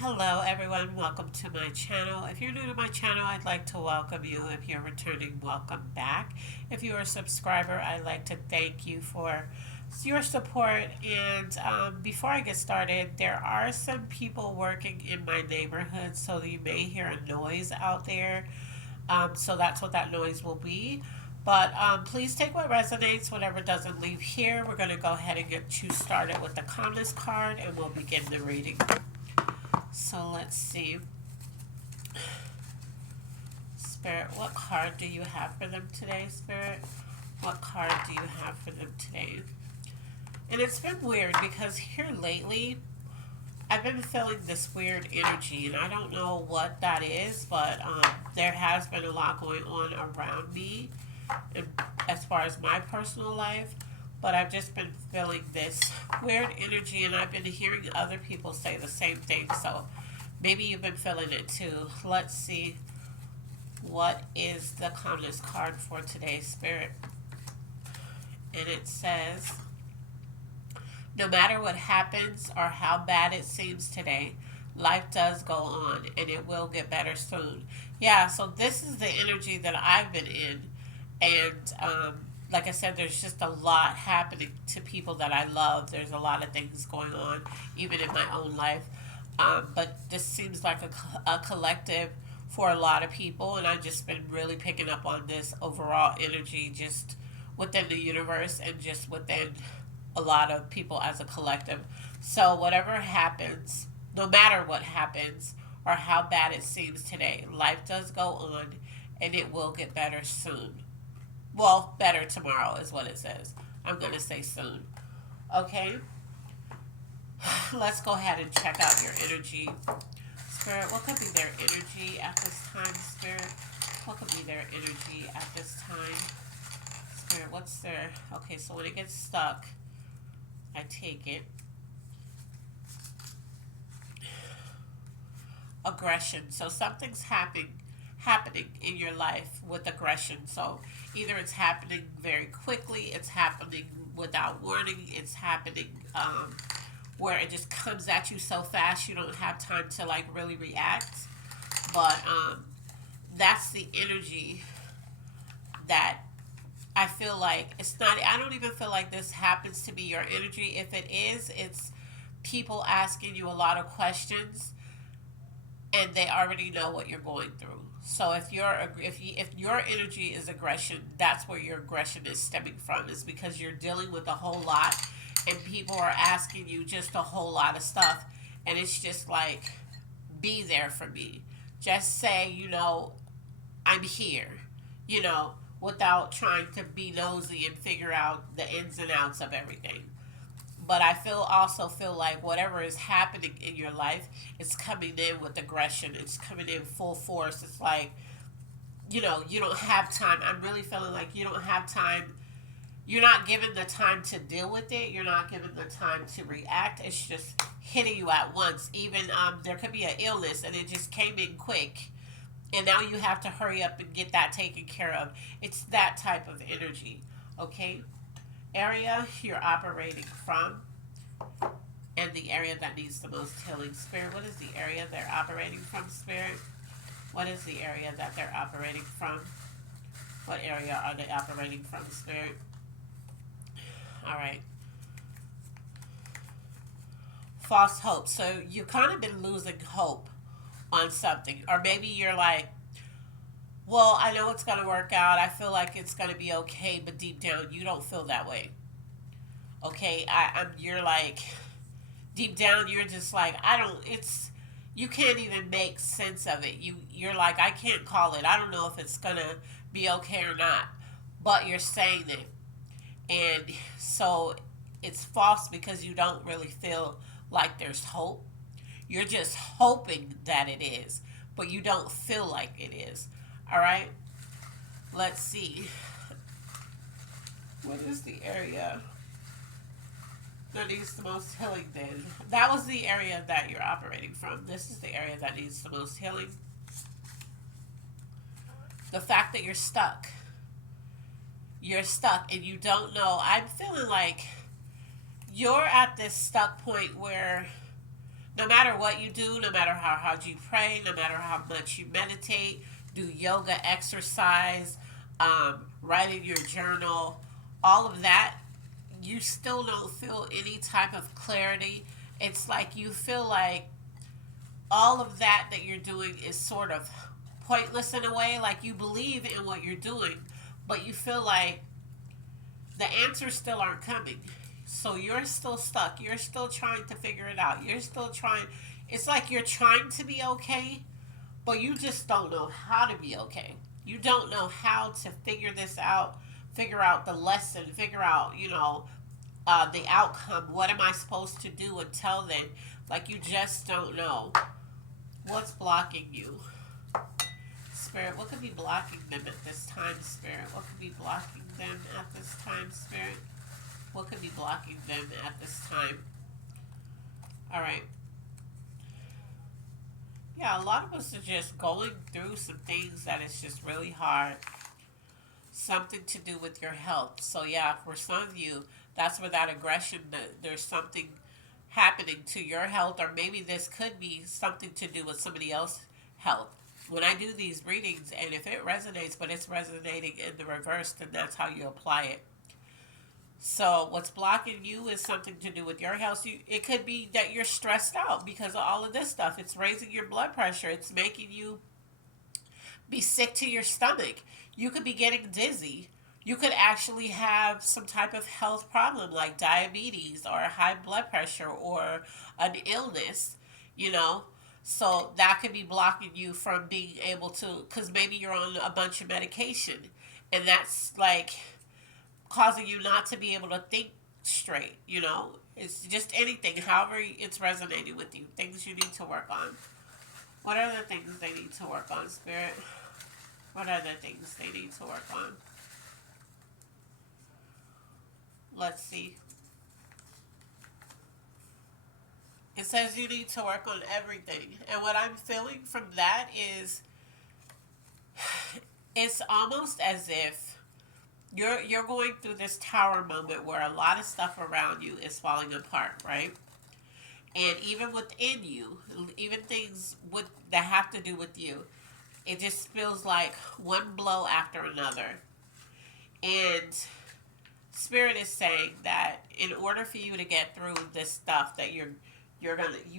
Hello, everyone. Welcome to my channel. If you're new to my channel, I'd like to welcome you. If you're returning, welcome back. If you're a subscriber, I'd like to thank you for your support. And before I get started, there are some people working in my neighborhood, so you may hear a noise out there. So that's what that noise will be. But please take what resonates, whatever doesn't leave here. We're going to go ahead and get you started with the calmness card, and we'll begin the reading. So let's see. Spirit, what card do you have for them today, Spirit? What card do you have for them today? And it's been weird because here lately, I've been feeling this weird energy, and I don't know what that is, but there has been a lot going on around me and as far as my personal life. But I've just been feeling this weird energy, and I've been hearing other people say the same thing. So maybe you've been feeling it too. Let's see what is the calmness card for today, Spirit. And it says, no matter what happens or how bad it seems today, life does go on and it will get better soon. Yeah, so this is the energy that I've been in. And like I said, there's just a lot happening to people that I love. There's a lot of things going on, even in my own life. But this seems like a collective for a lot of people, and I've just been really picking up on this overall energy just within the universe and just within a lot of people as a collective. So, whatever happens, no matter what happens or how bad it seems today, life does go on and it will get better soon. Well, better tomorrow is what it says. I'm going to say soon. Okay? Let's go ahead and check out your energy. Spirit, what could be their energy at this time, Spirit? What could be their energy at this time? Spirit, what's their... Okay, so when it gets stuck, I take it. Aggression. So something's happening in your life with aggression. So either it's happening very quickly, it's happening without warning, it's happening where it just comes at you so fast you don't have time to like really react. But that's the energy that I feel like it's not. I don't even feel like this happens to be your energy. If it is, it's people asking you a lot of questions and they already know what you're going through. So if your energy is aggression, that's where your aggression is stemming from. Is because you're dealing with a whole lot, and people are asking you just a whole lot of stuff, and it's just like, be there for me. Just say, I'm here. Without trying to be nosy and figure out the ins and outs of everything. But I also feel like whatever is happening in your life, it's coming in with aggression. It's coming in full force. It's like, you don't have time. I'm really feeling like you don't have time. You're not given the time to deal with it. You're not given the time to react. It's just hitting you at once. Even there could be an illness and it just came in quick. And now you have to hurry up and get that taken care of. It's that type of energy. Okay? Area you're operating from, and the area that needs the most healing. Spirit, what is the area they're operating from, Spirit? What is the area that they're operating from? What area are they operating from, Spirit? All right. False hope. So you kind of been losing hope on something. Or maybe you're like, well, I know it's going to work out. I feel like it's going to be okay, but deep down, you don't feel that way. Okay, you're like, deep down, you're just like, you can't even make sense of it. You're like, I can't call it. I don't know if it's going to be okay or not, but you're saying it. And so it's false because you don't really feel like there's hope. You're just hoping that it is, but you don't feel like it is. All right? Let's see. What is the area that needs the most healing then? That was the area that you're operating from. This is the area that needs the most healing. The fact that you're stuck. You're stuck and you don't know. I'm feeling like you're at this stuck point where No matter what you do, no matter how hard you pray, no matter how much you meditate, do yoga, exercise, write in your journal, all of that, you still don't feel any type of clarity. It's like you feel like all of that you're doing is sort of pointless in a way. Like you believe in what you're doing, but you feel like the answers still aren't coming. So you're still stuck. You're still trying to figure it out. You're still trying. It's like you're trying to be okay, but you just don't know how to be okay. You don't know how to figure this out, figure out the lesson, figure out, the outcome. What am I supposed to do until then? Like you just don't know. What's blocking you? Spirit, what could be blocking them at this time, Spirit? What could be blocking them at this time, Spirit? What could be blocking them at this time? All right. Yeah, a lot of us are just going through some things that is just really hard. Something to do with your health. So, yeah, for some of you, that's where that aggression, there's something happening to your health, or maybe this could be something to do with somebody else's health. When I do these readings, and if it resonates, but it's resonating in the reverse, then that's how you apply it. So what's blocking you is something to do with your health. It could be that you're stressed out because of all of this stuff. It's raising your blood pressure. It's making you be sick to your stomach. You could be getting dizzy. You could actually have some type of health problem like diabetes or high blood pressure or an illness, you know. So that could be blocking you from being able to, because maybe you're on a bunch of medication, and that's like causing you not to be able to think straight, you know? It's just anything, however it's resonating with you, things you need to work on. What are the things they need to work on, Spirit? What are the things they need to work on? Let's see. It says you need to work on everything. And what I'm feeling from that is it's almost as if you're going through this tower moment where a lot of stuff around you is falling apart, right? And even within you, even things that have to do with you, it just feels like one blow after another. And Spirit is saying that in order for you to get through this stuff that you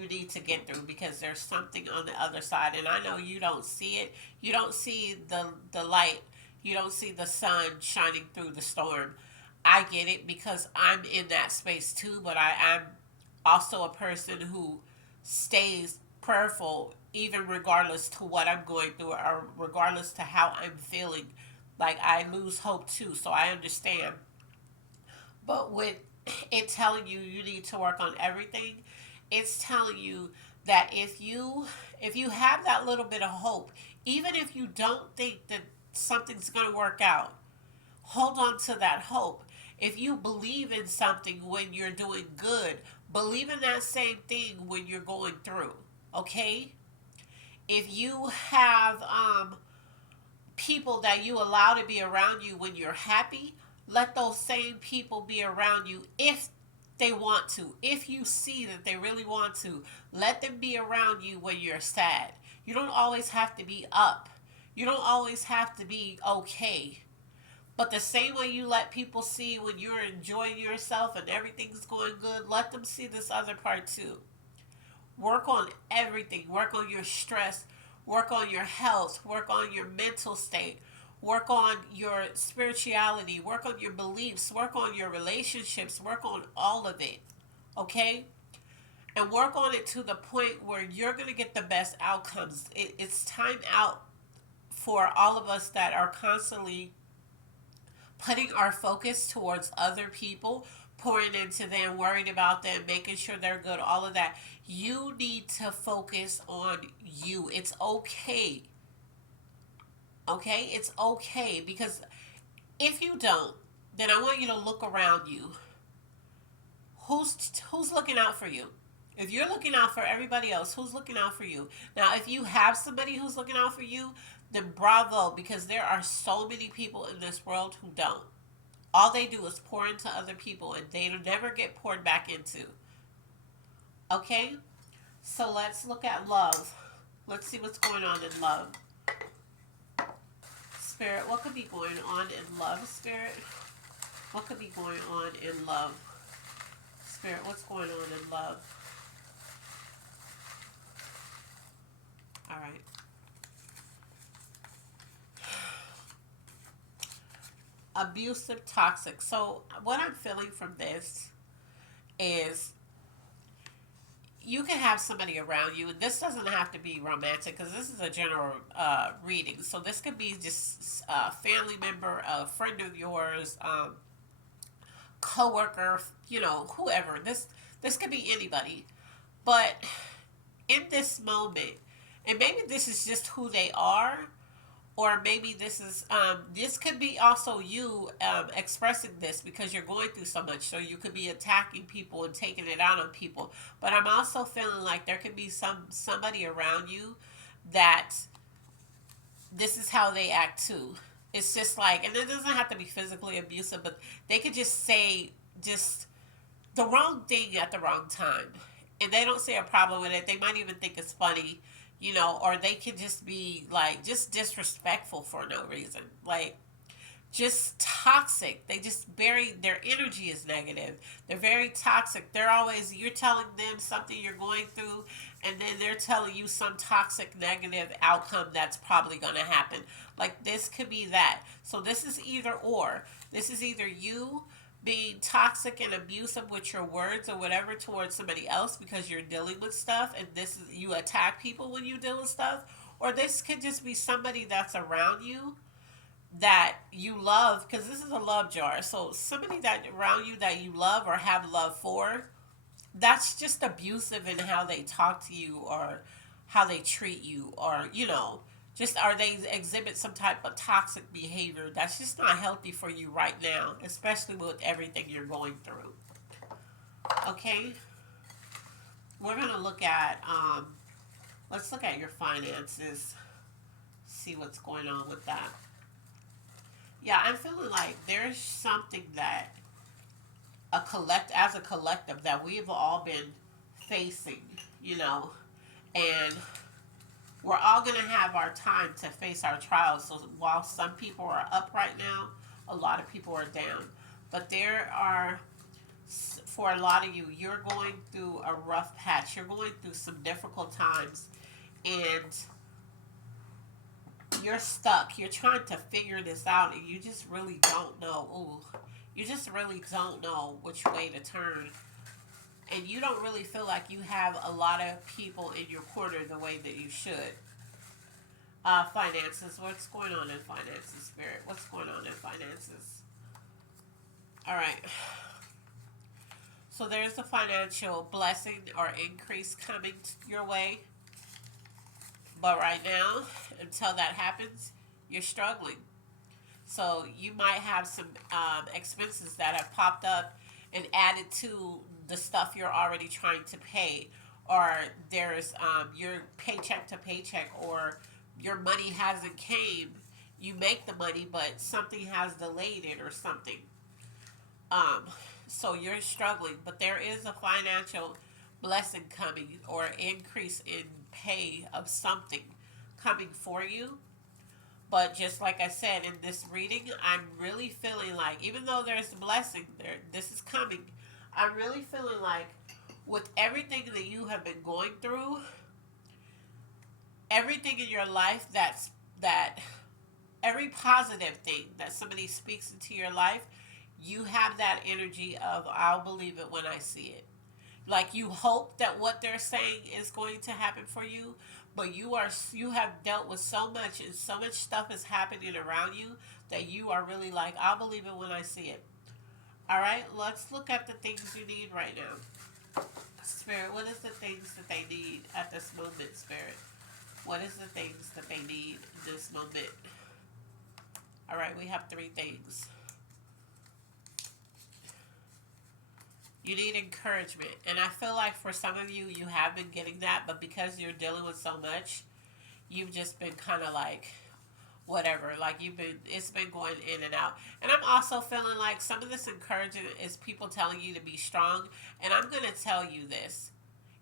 need to get through, because there's something on the other side. And I know you don't see it. You don't see the light. You don't see the sun shining through the storm. I get it because I'm in that space too, but I am also a person who stays prayerful even regardless to what I'm going through or regardless to how I'm feeling. Like I lose hope too, so I understand. But with it telling you you need to work on everything, it's telling you that if you have that little bit of hope, even if you don't think that something's going to work out, hold on to that hope. If you believe in something when you're doing good, believe in that same thing when you're going through. Okay? If you have people that you allow to be around you when you're happy, let those same people be around you if they want to. If you see that they really want to, let them be around you when you're sad. You don't always have to be up. You don't always have to be okay. But the same way you let people see when you're enjoying yourself and everything's going good, let them see this other part too. Work on everything. Work on your stress. Work on your health. Work on your mental state. Work on your spirituality. Work on your beliefs. Work on your relationships. Work on all of it. Okay? And work on it to the point where you're going to get the best outcomes. It's time out for all of us that are constantly putting our focus towards other people, pouring into them, worried about them, making sure they're good, all of that. You need to focus on you. It's okay. Okay? It's okay, because if you don't, then I want you to look around you. Who's looking out for you? If you're looking out for everybody else, who's looking out for you? Now, if you have somebody who's looking out for you, then bravo, because there are so many people in this world who don't. All they do is pour into other people and they never get poured back into. Okay? So let's look at love. Let's see what's going on in love. Spirit, what could be going on in love, Spirit? What could be going on in love? Spirit, what's going on in love? All right. Abusive, toxic. So, what I'm feeling from this is you can have somebody around you, and this doesn't have to be romantic because this is a general reading. So, this could be just a family member, a friend of yours, coworker, whoever. This could be anybody. But in this moment, and maybe this is just who they are, or maybe this could be also you expressing this because you're going through so much, so you could be attacking people and taking it out on people. But I'm also feeling like there could be somebody around you that this is how they act too. It's just like, and it doesn't have to be physically abusive, but they could just say just the wrong thing at the wrong time, and they don't see a problem with it. They might even think it's funny, or they could just be like just disrespectful for no reason, like just toxic. They just very their energy is negative. They're very toxic. They're always you're telling them something you're going through, and then they're telling you some toxic negative outcome that's probably going to happen. Like this could be that. So this is either or. This is either you being toxic and abusive with your words or whatever towards somebody else because you're dealing with stuff, and this is you attack people when you deal with stuff, or this could just be somebody that's around you that you love, because this is a love jar. So somebody that around you that you love or have love for, that's just abusive in how they talk to you or how they treat you, or just are they exhibit some type of toxic behavior that's just not healthy for you right now, especially with everything you're going through. Okay, we're gonna look at let's look at your finances, see what's going on with that. Yeah, I'm feeling like there's something that as a collective that we've all been facing, you know, and we're all going to have our time to face our trials. So while some people are up right now, a lot of people are down. But there are, for a lot of you, you're going through a rough patch. You're going through some difficult times, and you're stuck. You're trying to figure this out, and you just really don't know. Ooh, you just really don't know which way to turn. And you don't really feel like you have a lot of people in your corner the way that you should. Finances. What's going on in finances, Spirit? What's going on in finances? All right. So there's a financial blessing or increase coming your way. But right now, until that happens, you're struggling. So you might have some expenses that have popped up and added to the stuff you're already trying to pay, or there's your paycheck to paycheck, or your money hasn't came. You make the money, but something has delayed it or something. Um, so you're struggling, but there is a financial blessing coming or increase in pay of something coming for you. But just like I said in this reading, I'm really feeling like, even though there's a blessing there, this is coming. I'm really feeling like with everything that you have been going through, everything in your life that every positive thing that somebody speaks into your life, you have that energy of I'll believe it when I see it. Like you hope that what they're saying is going to happen for you, but you have dealt with so much, and so much stuff is happening around you that you are really like I'll believe it when I see it. All right, let's look at the things you need right now. Spirit, what is the things that they need at this moment, Spirit? What is the things that they need in this moment? All right, we have three things. You need encouragement. And I feel like for some of you, you have been getting that, but because you're dealing with so much, you've just been kind of like, whatever. Like it's been going in and out. And I'm also feeling like some of this encouragement is people telling you to be strong. And I'm going to tell you this.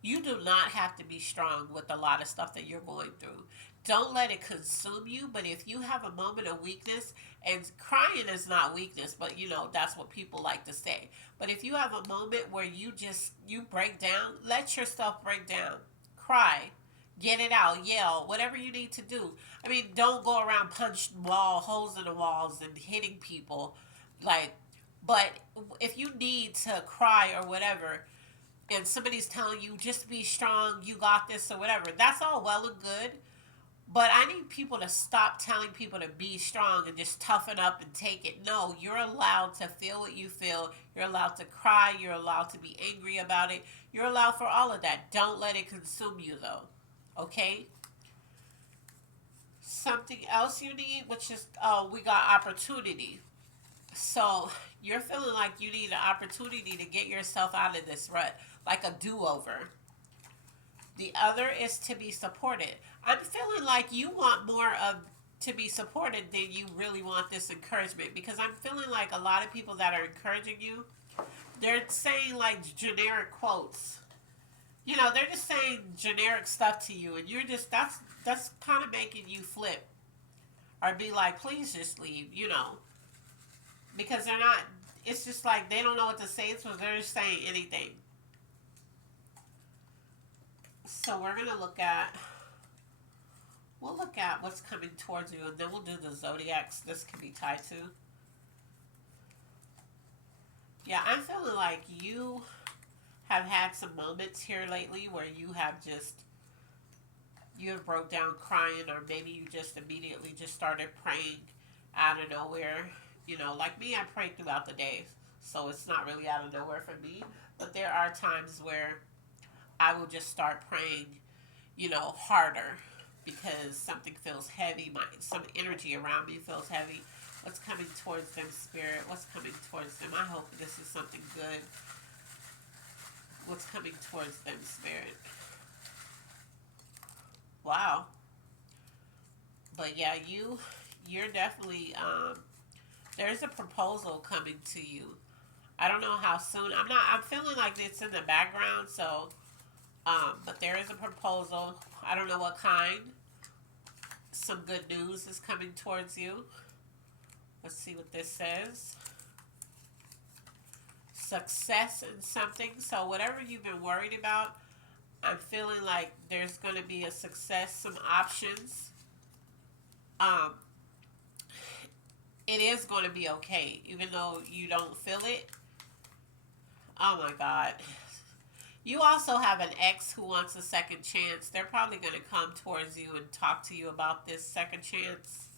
You do not have to be strong with a lot of stuff that you're going through. Don't let it consume you. But if you have a moment of weakness, and crying is not weakness, but that's what people like to say. But if you have a moment where you break down, let yourself break down. Cry. Get it out, yell, whatever you need to do. I mean, don't go around punching holes in the walls and hitting people. Like, but if you need to cry or whatever, and somebody's telling you just be strong, you got this or whatever, that's all well and good. But I need people to stop telling people to be strong and just toughen up and take it. No, you're allowed to feel what you feel. You're allowed to cry. You're allowed to be angry about it. You're allowed for all of that. Don't let it consume you, though. Okay? Something else you need, which is, oh, we got opportunity. So you're feeling like you need an opportunity to get yourself out of this rut, like a do over. The other is to be supported. I'm feeling like you want more of to be supported than you really want this encouragement, because I'm feeling like a lot of people that are encouraging you, they're saying like generic quotes. They're just saying generic stuff to you, and you're just that's kind of making you flip or be like, please just leave, because they're not. It's just like they don't know what to say, so they're just saying anything. So we'll look at what's coming towards you, and then we'll do the zodiacs this can be tied to. Yeah, I'm feeling like you have had some moments here lately where you have broke down crying, or maybe you just immediately just started praying out of nowhere. Like me, I pray throughout the day, so it's not really out of nowhere for me. But there are times where I will just start praying, harder, because something feels heavy. Some energy around me feels heavy. What's coming towards them, spirit? What's coming towards them? I hope this is something good. What's coming towards them, spirit? Wow. But yeah, you're definitely there's a proposal coming to you. I don't know how soon. I'm feeling like it's in the background, so but there is a proposal. I don't know what kind. Some good news is coming towards you. Let's see what this says. Success in something. So whatever you've been worried about, I'm feeling like there's going to be a success, some options. Um, it is going to be okay, even though you don't feel it. Oh my God. You also have an ex who wants a second chance. They're probably going to come towards you and talk to you about this second chance.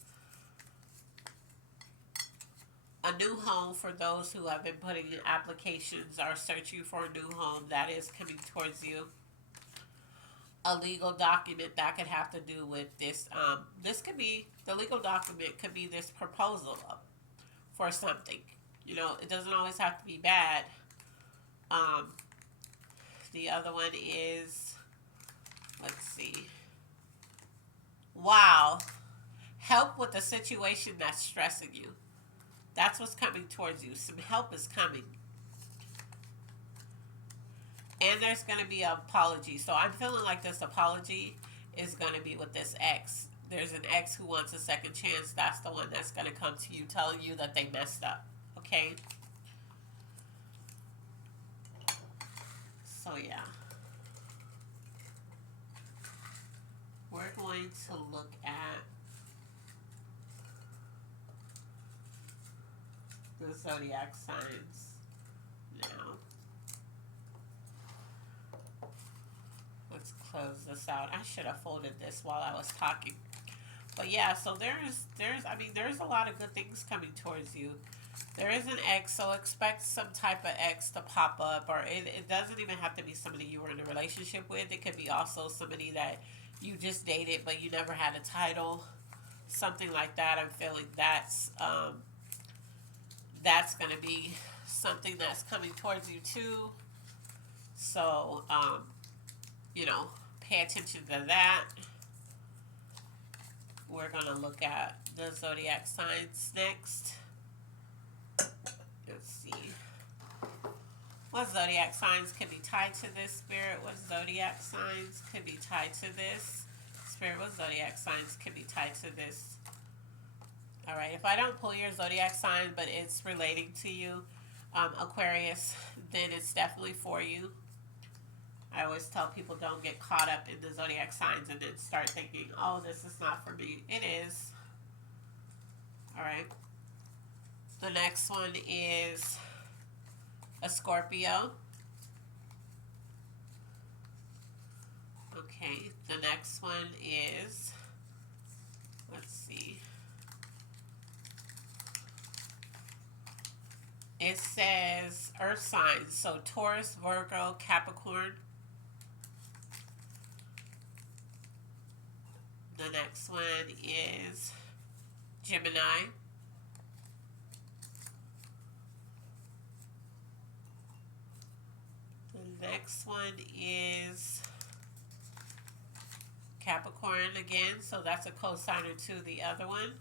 A new home for those who have been putting in applications or searching for a new home, that is coming towards you. A legal document that could have to do with this. This could be, the legal document could be this proposal for something. It doesn't always have to be bad. Um, the other one is, let's see. Wow. Help with a situation that's stressing you. That's what's coming towards you. Some help is coming. And there's going to be an apology. So I'm feeling like this apology is going to be with this ex. There's an ex who wants a second chance. That's the one that's going to come to you telling you that they messed up. Okay? So yeah. We're going to look at the zodiac signs now. Let's close this out. I should have folded this while I was talking. But yeah, so there's a lot of good things coming towards you. There is an ex, so expect some type of ex to pop up, or it doesn't even have to be somebody you were in a relationship with. It could be also somebody that you just dated but you never had a title, something like that. I'm feeling that's going to be something that's coming towards you too. So pay attention to that. We're going to look at the zodiac signs next. Let's see. What zodiac signs could be tied to this, Spirit? What zodiac signs could be tied to this? Spirit, what zodiac signs could be tied to this? All right, if I don't pull your zodiac sign, but it's relating to you, Aquarius, then it's definitely for you. I always tell people don't get caught up in the zodiac signs and then start thinking, oh, this is not for me. It is. All right. The next one is a Scorpio. Okay. The next one is, let's see. It says earth signs. So Taurus, Virgo, Capricorn. The next one is Gemini. The next one is Capricorn again. So that's a cosigner to the other one.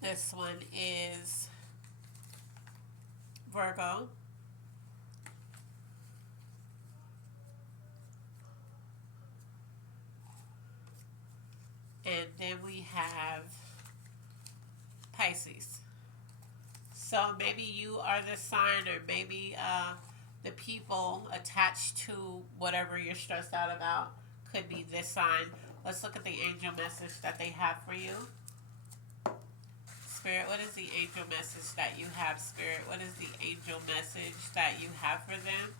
This one is Virgo. And then we have Pisces. So maybe you are the sign, or maybe the people attached to whatever you're stressed out about could be this sign. Let's look at the angel message that they have for you. Spirit, what is the angel message that you have, Spirit? What is the angel message that you have for them?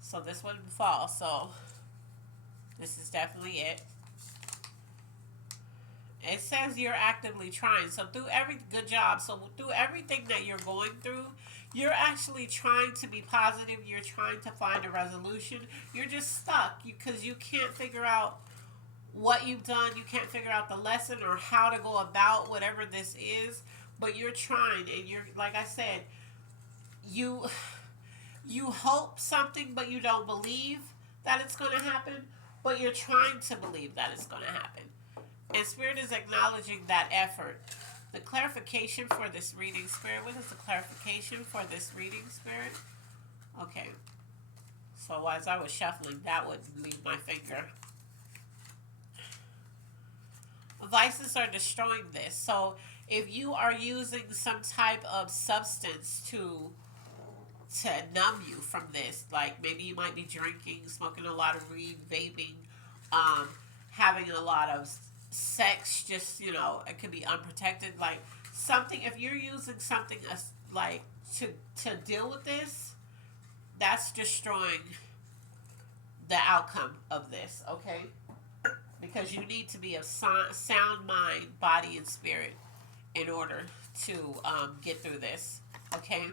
So this one falls, so this is definitely it. It says you're actively trying. So through good job. So through everything that you're going through, you're actually trying to be positive. You're trying to find a resolution. You're just stuck because you can't figure out what you've done. You can't figure out the lesson or how to go about whatever this is. But you're trying, and you're, like I said, you hope something, but you don't believe that it's going to happen. But you're trying to believe that it's going to happen. And Spirit is acknowledging that effort. The clarification for this reading, Spirit. What is the clarification for this reading, Spirit? Okay. So as I was shuffling, that would leave my finger. Vices are destroying this. So if you are using some type of substance to numb you from this, like maybe you might be drinking, smoking a lot of weed, vaping, having a lot of sex, just, it could be unprotected, like something. If you're using something like to deal with this, that's destroying the outcome of this. Okay, because you need to be of sound mind, body, and spirit in order to get through this. Okay,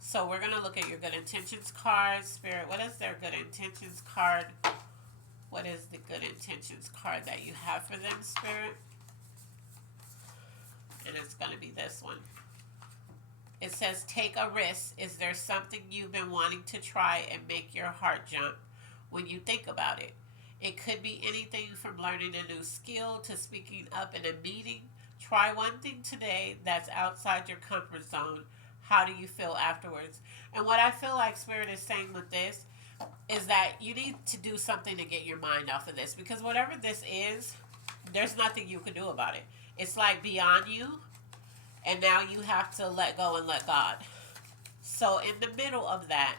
so we're gonna look at your good intentions card, Spirit. What is their good intentions card? What is the good intentions card that you have for them, Spirit? And it's going to be this one. It says, take a risk. Is there something you've been wanting to try and make your heart jump when you think about it? It could be anything from learning a new skill to speaking up in a meeting. Try one thing today that's outside your comfort zone. How do you feel afterwards? And what I feel like Spirit is saying with this is that you need to do something to get your mind off of this, because whatever this is, there's nothing you can do about it. It's like beyond you, and now you have to let go and let God. So in the middle of that,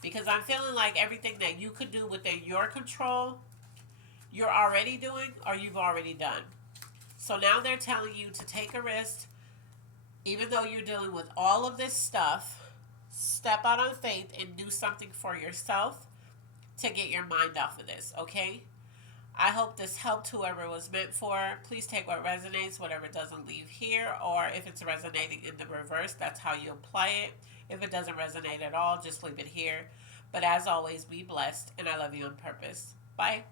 because I'm feeling like everything that you could do within your control, you're already doing or you've already done. So now they're telling you to take a risk, even though you're dealing with all of this stuff. Step out on faith and do something for yourself to get your mind off of this, okay? I hope this helped whoever it was meant for. Please take what resonates, whatever doesn't leave here, or if it's resonating in the reverse, that's how you apply it. If it doesn't resonate at all, just leave it here. But as always, be blessed, and I love you on purpose. Bye.